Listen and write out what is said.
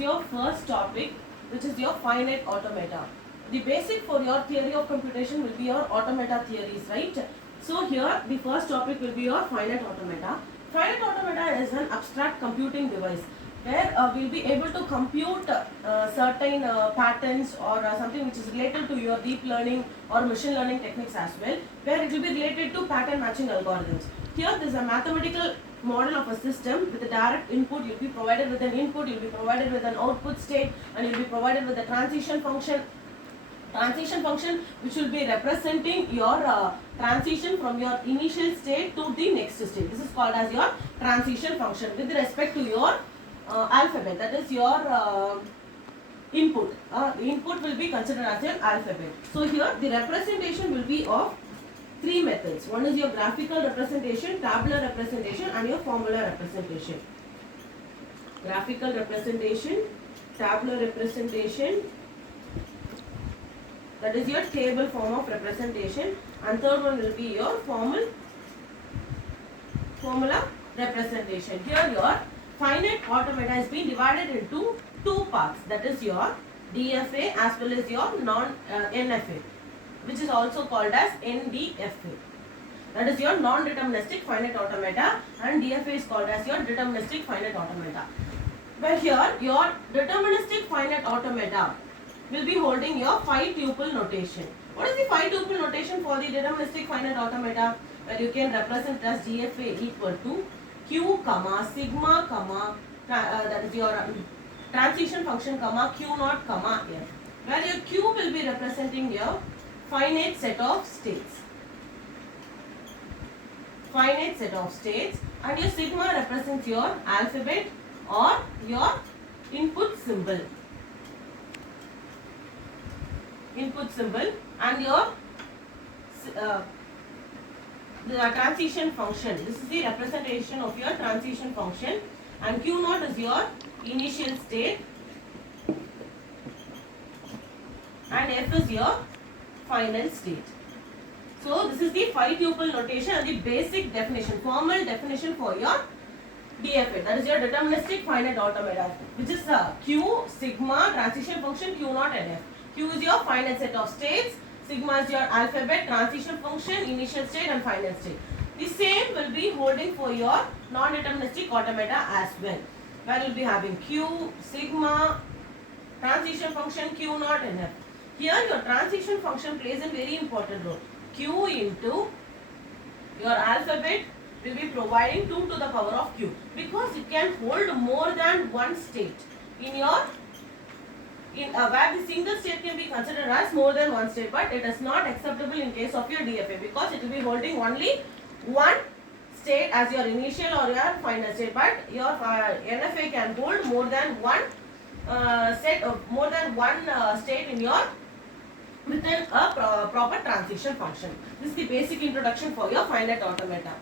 your first topic, which is your finite automata. The basic for your theory of computation will be your automata theories, right? So here the first topic will be your finite automata. Finite automata is an abstract computing device where we'll be able to compute certain patterns or something which is related to your deep learning or machine learning techniques as well, where it will be related to pattern matching algorithms. Here there is a mathematical model of a system with a direct input. You'll be provided with an input, you'll be provided with an output state, and you'll be provided with a transition function which will be representing your transition from your initial state to the next state. This is called as your transition function with respect to your alphabet, that is your input. The input will be considered as your alphabet. So here the representation will be of three methods. One is your graphical representation, tabular representation, and your formula representation. Graphical representation, tabular representation, that is your table form of representation, and third one will be your formula representation. Here your finite automata has been divided into two parts, that is your DFA as well as your NFA, which is also called as NDFA. That is your non-deterministic finite automata, and DFA is called as your deterministic finite automata. Well, here your deterministic finite automata will be holding your 5-tuple notation. What is the 5-tuple notation for the deterministic finite automata? Well, you can represent as DFA equal to Q, sigma, that is your transition function, Q naught, F. Where your Q will be representing your finite set of states. Finite set of states, and your sigma represents your alphabet or your input symbol. And your the transition function. This is the representation of your transition function, and Q naught is your initial state, and F is your final state. So this is the 5-tuple notation and the basic definition, formal definition for your DFA, that is your deterministic finite automata, which is Q, sigma, transition function, Q naught and F. Q is your finite set of states, sigma is your alphabet, transition function, initial state and final state. The same will be holding for your non-deterministic automata as well, where you will be having Q, sigma, transition function, Q naught and F. Here your transition function plays a very important role. Q into your alphabet will be providing 2 to the power of Q, because it can hold more than one state in your where the single state can be considered as more than one state, but it is not acceptable in case of your DFA, because it will be holding only one state as your initial or your final state, but your NFA can hold more than one state in your within a proper transition function. This is the basic introduction for your finite automata.